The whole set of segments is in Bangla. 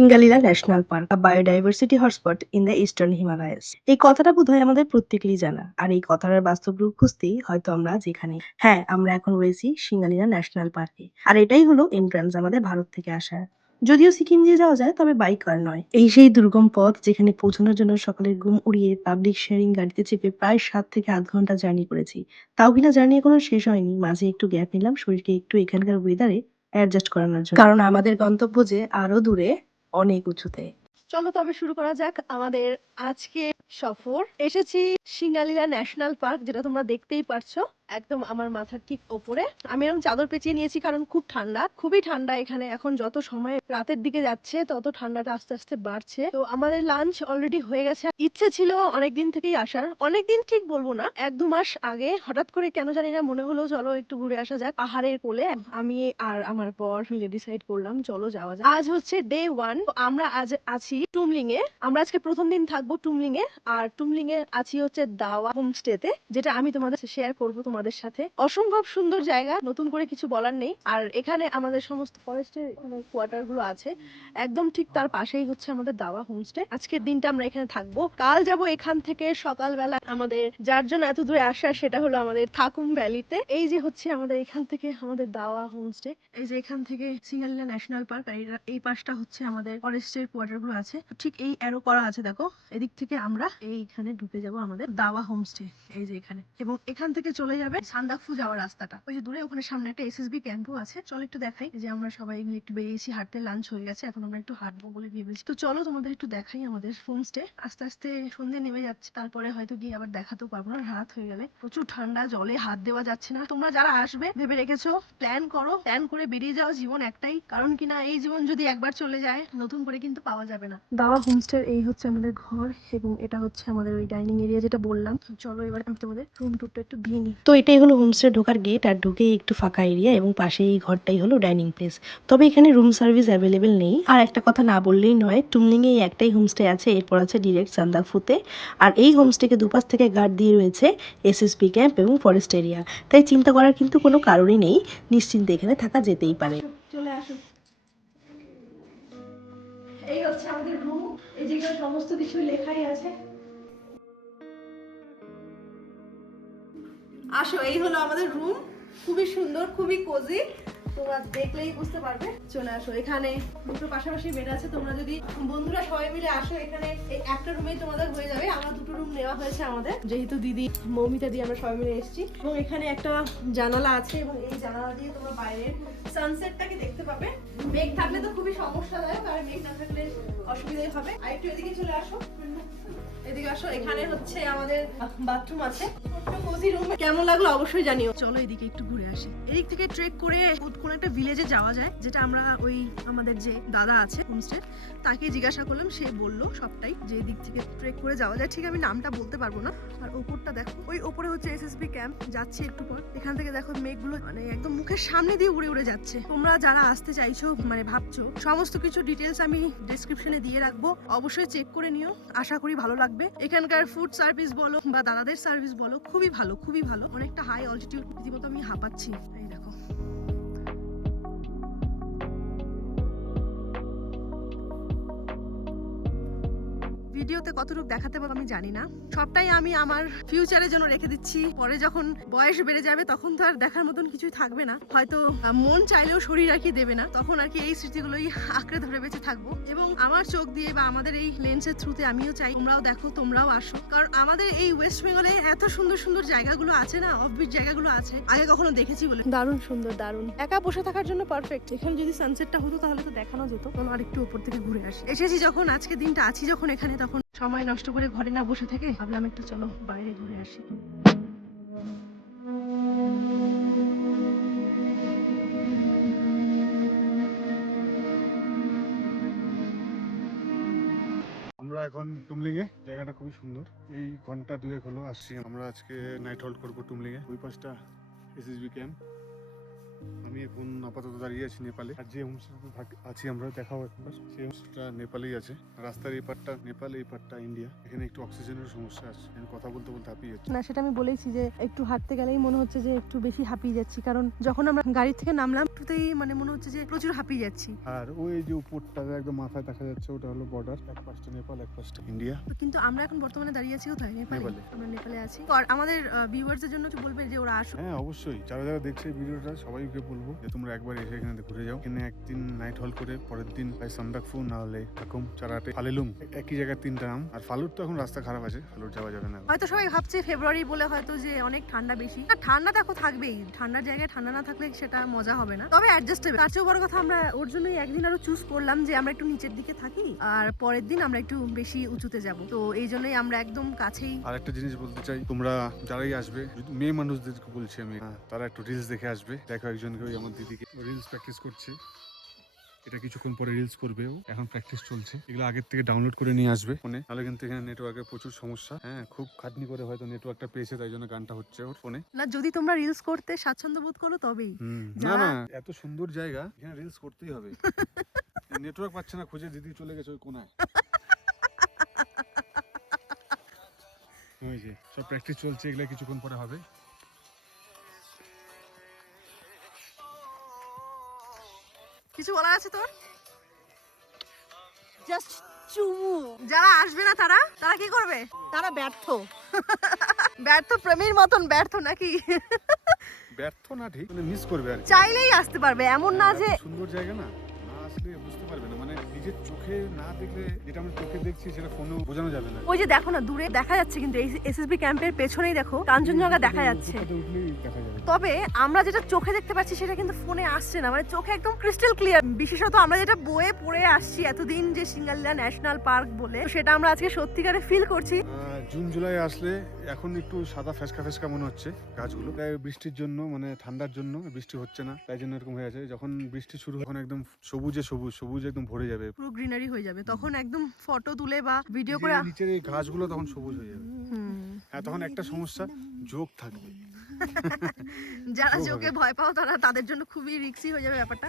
Singalila national park, a biodiversity hotspot in the eastern Himalayas। এই কথাটা বোধহয় আমাদের প্রত্যেকেরই জানা। আর এই কথাটার বাস্তব রূপ খুঁজতেই হয়তো আমরা যেখানে হ্যাঁ, আমরা এখন রয়েছি সিঙ্গালিলা ন্যাশনাল পার্কে। আর এটাই হলো এন্ট্রান্স আমাদের ভারত থেকে আসার। যদিও সিকিম দিয়ে যাওয়া যায়, তবে বাইক আর নয়। এই সেই দুর্গম পথ যেখানে পৌঁছানোর জন্য সকালের ঘুম উড়িয়ে পাবলিক শেয়ারিং গাড়িতে চেপে প্রায় 7 থেকে 8 ঘন্টা জার্নি করেছি। তাও কিনা জার্নি এখনো শেষ হয়নি, মাঝে একটু গ্যাপ নিলাম শরীরকে একটু এখানকার ওয়েদারে অ্যাডজাস্ট করানোর জন্য, কারণ আমাদের গন্তব্য যে আরো দূরে, অনেক উঁচুতে। চলো তবে শুরু করা যাক আমাদের আজকে সফর। এসেছি সিঙ্গালিলা ন্যাশনাল পার্ক, যেটা তোমরা দেখতেই পারছো একদম আমার মাথার ঠিক ওপরে। আমি এরকম চাদর পেঁচিয়ে নিয়েছি কারণ খুব ঠান্ডা, খুবই ঠান্ডা এখানে। এখন যত সময় রাতের দিকে যাচ্ছে তত ঠান্ডাটা আস্তে আস্তে বাড়ছে। তো আমাদের লাঞ্চ অলরেডি হয়ে গেছে। ইচ্ছে ছিল অনেকদিন থেকেই আসার, অনেকদিন ঠিক বলবো না, 1-2 মাস আগে হঠাৎ করে কেন জানি না মনে হলো চলো একটু ঘুরে আসা যাক পাহাড়ের কোলে। আমি আর আমার বর মিলে ডিসাইড করলাম চলো যাওয়া যাক। আজ হচ্ছে ডে 1। আমরা আজ আছি টুমলিং এ। আমরা আজকে প্রথম দিন থাকবো টুমলিং এ। আর টুমলিং এ আছি হচ্ছে দাওয়া হোমস্টেতে, যেটা আমি তোমাদের শেয়ার করব তোমাদের সাথে। অসম্ভব সুন্দর জায়গা, নতুন করে কিছু বলার নেই। আর এখানে আমাদের সমস্ত ফরেস্টের কোয়ার্টার গুলো আছে, একদম ঠিক তার পাশেই হচ্ছে আমাদের দাওয়া হোমস্টে। আজকের দিনটা আমরা এখানে থাকবো, কাল যাব এখান থেকে সকালবেলা। আমাদের যার জন্য এত দূরে আসা সেটা হলো আমাদের থাকুম ভ্যালিতে। এই যে হচ্ছে আমাদের এখান থেকে আমাদের দাওয়া হোমস্টে, এই যে এখান থেকে সিঙ্গালিলা ন্যাশনাল পার্ক। আর এই পাশটা হচ্ছে আমাদের ফরেস্টের কোয়ার্টার গুলো আছে, ঠিক এই অ্যারো করা আছে দেখো। এদিক থেকে আমরা এইখানে ঢুকে যাব আমাদের দাওয়া হোমস্টে, এই যে এখানে। এবং এখান থেকে চলে যাবে সান্দাকফু যাওয়ার রাস্তাটা, ওই যে দূরে ওখানে সামনে একটা এসএসবি ক্যাম্পও আছে। চলো একটু দেখাই। যে আমরা সবাই মিলে একটু বেরিয়েছি হাঁটতে, লাঞ্চ হয়ে গেছে, এখন আমরা একটু হাঁটবো বলে ভেবেছি। তো চলো তোমাদের একটু দেখাই আমাদের হোমস্টে। আস্তে আস্তে সন্ধ্যে নেমে যাচ্ছে, তারপরে হয়তো গিয়ে আবার দেখাতেও পারবো না, রাত হয়ে গেলে। প্রচুর ঠান্ডা, জলে হাত দেওয়া যাচ্ছে না। তোমরা যারা আসবে ভেবে রেখেছো, প্ল্যান করো, প্ল্যান করে বেরিয়ে যাও। জীবন একটাই, কারণ কিনা এই জীবন যদি একবার চলে যায় নতুন করে কিন্তু পাওয়া যাবে না। দাওয়া হোমস্টের এই হচ্ছে আমাদের ঘর, এবং এটা হচ্ছে আমাদের ওই ডাইনিং এরিয়া যেটা বললাম। চলো এবার আমি তোমাদের রুম টুরটা একটু দিয়ে নিই। তো এটাই হলো হোমস্টে ঢোকার গেট, আর ঢুকেই একটু ফাঁকা এরিয়া, এবং পাশে এই ঘরটাই হলো ডাইনিং প্লেস। তবে এখানে রুম সার্ভিস অ্যাভেলেবেল নেই। আর একটা কথা না বললেই নয়, টুমলিং এ একটাই হোমস্টে আছে, এরপর আছে ডিরেক্ট সান্দাকফুতে। আর এই হোমস্টেকে দুপাশ থেকে গার্ড দিয়ে রয়েছে এসএসপি ক্যাম্প এবং ফরেস্ট এরিয়া। তাই চিন্তা করার কিন্তু কোনো কারণই নেই, নিশ্চিন্তে এখানে থাকা যেতেই পারে। চলে আসো, এই হচ্ছে আমাদের রুম। এই যেখানে সমস্ত কিছু লেখাই আছে। আসো, এই হলো আমাদের রুম। খুবই সুন্দর, খুবই কোজি, তোমরা দেখলেই বুঝতে পারবে। চলে আসো, এখানে দুটো পাশাপাশি বেড আছে। তোমরা যদি বন্ধুরা সবাই মিলে আসো, এখানে এই একটা রুমেই তোমাদের হয়ে যাবে। আমরা দুটো রুম নেওয়া হয়েছে আমাদের, যেহেতু দিদি মৌমিতা দিয়ে আমরা সবাই মিলে এসেছি। এবং এখানে একটা জানালা আছে, এবং এই জানালা দিয়ে তোমরা বাইরের সানসেটটাকে দেখতে পাবে। মেঘ থাকলে তো খুবই সমস্যাদায়ক, আর মেঘ না থাকলে অসুবিধাই হবে। আর একটু এদিকে চলে আসো, এদিকে আসো। এখানে হচ্ছে আমাদের বাথরুম আছে, ছোট্ট কোজি রুম। কেমন লাগলো অবশ্যই জানিও। চলো এদিকে একটু ঘুরে আসি। এদিক থেকে ট্রেক করে কোন একটা ভিলেজে যাওয়া যায়, যেটা আমরা ওই আমাদের যে দাদা আছে হোমস্টে তাকে জিজ্ঞাসা করলাম, সে বললো সবটাই, যে এদিক থেকে ট্রেক করে যাওয়া যায়। ঠিক আমি নামটা বলতে পারবো না। আর ওপরটা দেখো, ওই ওপরে হচ্ছে এসএসবি ক্যাম্প। যাচ্ছি একটু পর। এখান থেকে দেখো মেঘগুলো মানে একদম মুখের সামনে দিয়ে উড়ে উড়ে যাচ্ছে। তোমরা যারা আসতে চাইছো, মানে ভাবছো, সমস্ত কিছু ডিটেলস আমি ডেসক্রিপশনে দিয়ে রাখবো, অবশ্যই চেক করে নিও। আশা করি ভালো লাগবে। এখানকার ফুড সার্ভিস বলো বা দাদাদের সার্ভিস বলো, খুবই ভালো, খুবই ভালো। অনেকটা হাই অল্টিটিউড, রীতিমতো আমি হাঁপাচ্ছি। এই দেখো, ভিডিওতে কতটুকু দেখাতে পারবো আমি জানি না, সবটাই আমি আমার ফিউচারের জন্য রেখে দিচ্ছি। পরে যখন বয়স বেড়ে যাবে তখন তো আর দেখার মতন কিছুই থাকবে না, হয়তো মন চাইলেও শরীর আর কি দেবে না, তখন আর কি এই স্মৃতিগুলোই আঁকড়ে ধরে বেঁচে থাকবো। এবং আমার চোখ দিয়ে বা আমাদের এই লেন্সের থ্রুতে আমিও চাই তোমরাও দেখো, তোমরাও আসো। কারণ আমাদের এই ওয়েস্ট বেঙ্গলে এত সুন্দর সুন্দর জায়গাগুলো আছে না, অফবিট জায়গাগুলো আছে, আগে কখনো দেখেছি বলে। দারুণ সুন্দর, দারুণ। একা বসে থাকার জন্য পারফেক্ট। এখানে যদি সানসেটটা হতো তাহলে তো দেখানো যেত। চলো আর একটু উপর থেকে ঘুরে আসি। এসেছি যখন, আজকে দিনটা আছি যখন এখানে, তখন সময় নষ্ট করে ঘরে না বসে থেকে ভাবলাম একটু চলো বাইরে ঘুরে আসি। আমরা এখন টুমলিং এ, জায়গাটা খুবই সুন্দর। এই ঘন্টা দুয়েক হলো আসছি। আমরা আজকে নাইট হোল্ড করবো টুমলিং এ। ওই পাশটা এসএসবি ক্যাম্প, আমি এখন আপাতত দাঁড়িয়ে আছি নেপালে, আর যে হোমস্টেতে আছি আমরা দেখাও একবার, সেই হোমস্টেটা নেপালেই আছে। রাস্তার এই পারটা নেপাল, এই পারটা ইন্ডিয়া। এখানে একটু অক্সিজেনের সমস্যা আছে, আমি কথা বলতে বলতে হাঁপিয়ে যাচ্ছি। না, সেটা আমি বলেছি যে একটু হাঁটতে গেলেই মনে হচ্ছে যে একটু বেশি হাঁপিয়ে যাচ্ছি, কারণ যখন আমরা গাড়ি থেকে নামলাম একটুতেই মানে মনে হচ্ছে যে প্রচুর হাঁপিয়ে যাচ্ছি। আর ওই যে উপরটা একদম মাথায় দেখা যাচ্ছে, ওটা হলো বর্ডার, এক পাশটা নেপাল এক পাশটা ইন্ডিয়া। তো কিন্তু আমরা এখন বর্তমানে দাঁড়িয়ে আছি কোথায়? নেপালে। নেপালে। আমরা নেপালে আছি। আর আমাদের ভিউয়ার্সদের জন্য একটু বলবে যে ওরা আসুক। হ্যাঁ অবশ্যই, যারা যারা দেখছে এই ভিডিওটা সবাইকে বলবো যে তোমরা একবার এসে এখানে ঘুরে যাও। এখানে একদিন নাইট হল করে পরের দিন হয় সান্দাকফু, না হলে এখন চারাটে ফালেলুং, একই জায়গায় তিনটা নাম। আর ফালুর তো এখন রাস্তা খারাপ আছে, ফালুর যাওয়া যাবে না। হয়তো সবাই ভাবছে ফেব্রুয়ারি বলে হয়তো যে অনেক ঠান্ডা বেশি, না ঠান্ডা দেখো থাকবেই, ঠান্ডার জায়গায় ঠান্ডা না থাকলে সেটা মজা হবে না, তবে অ্যাডজাস্টেবল। তার চেয়েও বড় কথা আমরা ওর জন্যই একদিন আরো চুজ করলাম যে আমরা একটু নিচের দিকে থাকি আর পরের দিন আমরা একটু বেশি উঁচুতে যাব, তো এই জন্যই আমরা একদম কাছেই। আর একটা জিনিস বলতে চাই, তোমরা যারাই আসবে, মেয়ে মানুষদেরকে বলছি আমি, তারা একটু রিলস দেখে আসবে। দেখো একজনকে, ওই আমার দিদিকে, রিলস প্র্যাকটিস করছে। এটা কিছুক্ষণ পরে রিলস করবে, ও এখন প্র্যাকটিস চলছে। এগুলো আগের থেকে ডাউনলোড করে নিয়ে আসবে ফোনে, তাহলে কিন্তু এখানে নেটওয়ার্কের প্রচুর সমস্যা। হ্যাঁ, খুব খাটনি করে হয়তো নেটওয়ার্কটা পেয়েছে, তাই জন্য গানটা হচ্ছে ওর ফোনে। না, যদি তোমরা রিলস করতে স্বাচ্ছন্দ্য বোধ করো তবেই। না না, এত সুন্দর জায়গা, এখানে রিলস করতেই হবে। নেটওয়ার্ক পাচ্ছে না, খুঁজে দিদি চলে গেছে ওই কোনায়। ওই যে সব প্র্যাকটিস চলছে, এগুলা কিছুক্ষণ পরে হবে। কিছু বলার আছে তোর? জাস্ট চুমু। যারা আসবে না তারা তারা কি করবে? তারা ব্যর্থ। ব্যর্থ প্রেমীর মতন ব্যর্থ নাকি? ব্যর্থ না, ঠিক মানে মিস করবে আর কি। চাইলেই আসতে পারবে, এমন না যে এত সুন্দর জায়গা না, না আসলে বুঝতে পারবে না। মানে নিজের চোখে না দেখলে, যেটা আমরা চোখে দেখছি সেটা ফোনেও বোঝানো যাবে না। ওই যে দেখো না দূরে দেখা যাচ্ছে, কিন্তু এই এসএসবি ক্যাম্পের পেছনেই দেখো কাঞ্চনজঙ্ঘা দেখা যাচ্ছে। উপরটাতে উঠলেই দেখা যাবে। তবে আমরা যেটা চোখে দেখতে পাচ্ছি সেটা কিন্তু ফোনে আসছে না, মানে চোখে একদম ক্রিস্টাল ক্লিয়ার। বিশেষত আমরা যেটা বইয়ে পড়ে আসছি এতদিন যে সিঙ্গালিলা ন্যাশনাল পার্ক বলে, তো সেটা আমরা আজকে সত্যিকারে ফিল করছি। জুন জুলাই আসলে এখন একটু সাদা ফেসকা ফেসকা মনে হচ্ছে গাছগুলো, তাই বৃষ্টির জন্য, মানে ঠান্ডার জন্য বৃষ্টি হচ্ছে না, তাই জন্য এরকম হয়ে আছে। যখন বৃষ্টি শুরু হয়, তখন একদম সবুজে সবুজ, সবুজ একদম ভরে যাবে, পুরো গ্রিনারি হয়ে যাবে, তখন একদম ফটো তুলে বা ভিডিও করে। নিচের এই গাছগুলো তখন সবুজ হয়ে যাবে। হ্যাঁ, তখন একটা সমস্যা, যোগ থাকবে। যারা যোগে ভয় পাও তারা, তাদের জন্য খুবই রিস্কি হয়ে যাবে ব্যাপারটা।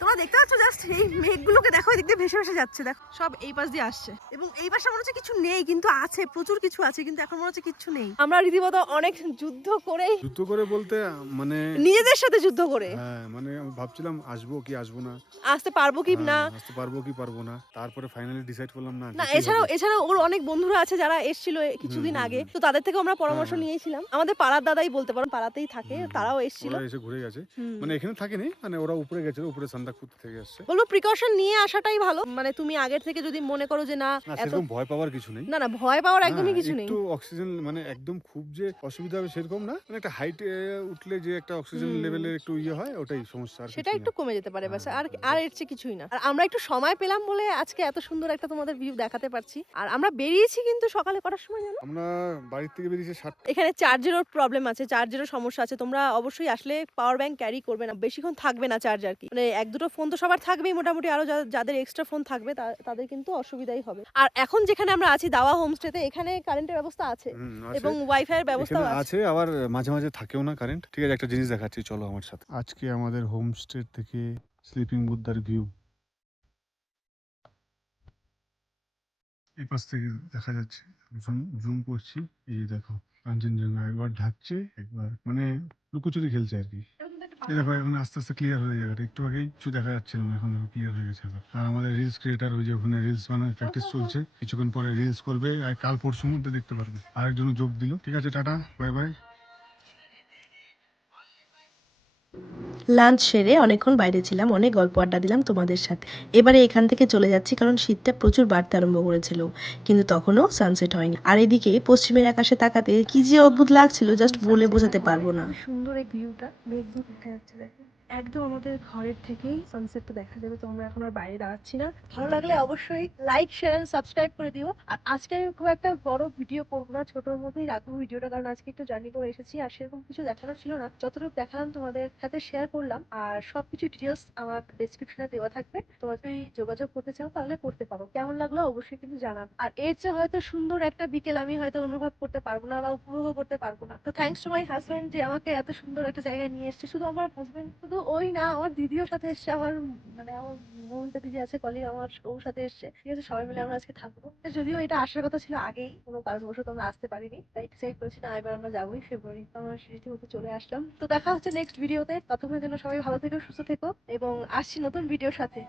তোমরা দেখতে পাচ্ছ জাস্ট এই মেঘগুলোকে দেখো, এদিক দিয়ে ভেসে ভেসে যাচ্ছে, দেখো সব এই পাশ দিয়ে আসছে, এবং এই পাশে মনে হচ্ছে কিছু নেই, কিন্তু আছে, প্রচুর কিছু আছে, কিন্তু এখন মনে হচ্ছে কিছু নেই। আমরা রীতিমতো অনেক যুদ্ধ করে, যুদ্ধ করে বলতে মানে নিজেদের সাথে যুদ্ধ করে, হ্যাঁ, মানে আমি ভাবছিলাম আসবো কি আসবো না, আসতে পারবো কি না, আসতে পারবো কি পারবো না, তারপরে ফাইনালি ডিসাইড করলাম না না যেতেই এছাড়াও হবে। এছাড়াও ওর অনেক বন্ধুরা আছে যারা এসেছিল কিছুদিন আগে, তো তাদের থেকে আমরা পরামর্শ নিয়েছিলাম। আমাদের পাড়ার দাদাই বলতে পারো, পাড়াতেই থাকে, তারাও এসেছিল, ওরা এসে ঘুরে গেছে, মানে এখানে থাকেনি, মানে ওরা উপরে গেছে, উপরে সান্দাকফু থেকে আসছে। বলবো প্রিকশন নিয়ে আসাটাই ভালো। মানে তুমি আগের থেকে যদি মনে করো যে না না, এত, সেরকম ভয় পাওয়ার কিছু নেই। না না ভয় পাওয়ার একদমই কিছু নেই। একটু অক্সিজেন, মানে একদম খুব যে অসুবিধা হবে সেরকম না, মানে একটা হাইটে উঠলে যে একটা অক্সিজেন লেভেলের একটু ইয়ে হয়, ওটাই সমস্যা, আর সেটা কিছু একটু না। কমে যেতে পারে, বাস আর আর এর চেয়ে কিছুই না। আর আমরা একটু সময় পেলাম বলে আজকে এত সুন্দর একটা তোমাদের ভিউ দেখাতে পারছি। আর আমরা বেরিয়েছি কিন্তু সকালে কটার সময় জানো? আমরা বাড়ির থেকে বেরিয়েছি 7টা। এখানে চার্জেরও প্রবলেম আছে, চার্জেরও সমস্যা আছে। তোমরা অবশ্যই আসলে পাওয়ার ব্যাংক ক্যারি করবে না, বেশিক্ষণ থাকবে না চার্জ আর কি। মানে এক দুটো ফোন তো সবার থাকবেই মোটামুটি, আরো যাদের এক্সট্রা ফোন থাকবে তাদের কিন্তু অসুবিধাই হবে। আর এখন যেখানে আমরা আছি দাওয়া হোমস্টেতে, এখানে কারেন্টের ব্যবস্থা আছে আছে। এবং ওয়াইফাই এর ব্যবস্থা এখানে আছে। আছে, আবার মাঝে মাঝে থাকেও না কারেন্ট। ঠিক আছে, একটা জিনিস দেখাচ্ছি, চলো আমার সাথে। আজকে আমাদের হোমস্টে থেকে স্লিপিং বুদ্ধার ভিউ এই পাশ থেকে দেখা যাচ্ছে, জুম করছি, এই যে দেখো কাঞ্চনজঙ্ঘা একবার ঢাকছে, একবার মানে লুকোচুরি খেলছে আর কি। এই দেখো এখন আস্তে আস্তে ক্লিয়ার হয়ে যাবে, একটু আগেই কিছু দেখা যাচ্ছিল না, এখন ক্লিয়ার হয়ে গেছে আবার। আর আমাদের রিলস ক্রিয়েটার ওই যে ওখানে রিলস বানানোর প্র্যাকটিস চলছে, কিছুক্ষণ পরে রিলস করবে, আর কাল পরশুর মধ্যে দেখতে পারবে। আরেকজনও যোগ দিল। ঠিক আছে, টাটা, বাই বাই। লাঞ্চ সেরে অনেকক্ষণ বাইরে ছিলাম, অনেক গল্প আড্ডা দিলাম তোমাদের সাথে। এবারে এখান থেকে চলে যাচ্ছি, কারণ শীতটা প্রচুর বাড়তে আরম্ভ করেছিল, কিন্তু তখনও সানসেট হয়নি। আর এদিকে পশ্চিমের আকাশে তাকাতে কি যে অদ্ভুত লাগছিল, জাস্ট বলে বোঝাতে পারবো না। সুন্দর এই ভিউটা, মেঘগুলো দেখা যাচ্ছে দেখো, একদম আমাদের ঘরের থেকেই সানসেটটা দেখা যাবে। তো আমরা এখন আর বাইরে দাঁড়াচ্ছি না। ভালো লাগলে অবশ্যই লাইক শেয়ার সাবস্ক্রাইব করে দিও। আর আজকে আমি খুব একটা বড় ভিডিও করবো না, ছোটোর মধ্যেই রাখবো ভিডিওটা, কারণ আজকে একটু জার্নি করে এসেছি আর সেরকম কিছু দেখানো ছিল না। যতটুকু দেখালাম তোমাদের সাথে শেয়ার করলাম, আর সবকিছু ডিটেলস আমার ডেসক্রিপশনে দেওয়া থাকবে, তোমরা যদি যোগাযোগ করতে চাও তাহলে করতে পারো। কেমন লাগলো অবশ্যই কিন্তু জানাবে। আর এর চেয়ে হয়তো সুন্দর একটা বিকেল আমি হয়তো অনুভব করতে পারবো না বা উপভোগ করতে পারবো না। তো থ্যাঙ্কস টু মাই হাজবেন্ড যে আমাকে এত সুন্দর একটা জায়গায় নিয়ে এসেছে। শুধু আমার হাজবেন্ড শুধু শুধু ওই না, আমার দিদিও সাথে এসছে, আমার মানে আমার মৌমিতা দিদি আছে কলিগ, আমার ওর সাথে এসছে। ঠিক আছে, সবাই মিলে আমরা আজকে থাকবো। যদিও এটা আসার কথা ছিল আগেই, কোনো কারণবশত আমরা আসতে পারিনি, তাই ডিসাইড করেছি না এবার আমরা যাবোই ফেব্রুয়ারি। আমরা রীতিমতো চলে আসলাম। তো দেখা হচ্ছে নেক্সট ভিডিওতে। ততক্ষণের জন্য সবাই ভালো থেকো, সুস্থ থেকো, এবং আসছি নতুন ভিডিওর সাথে।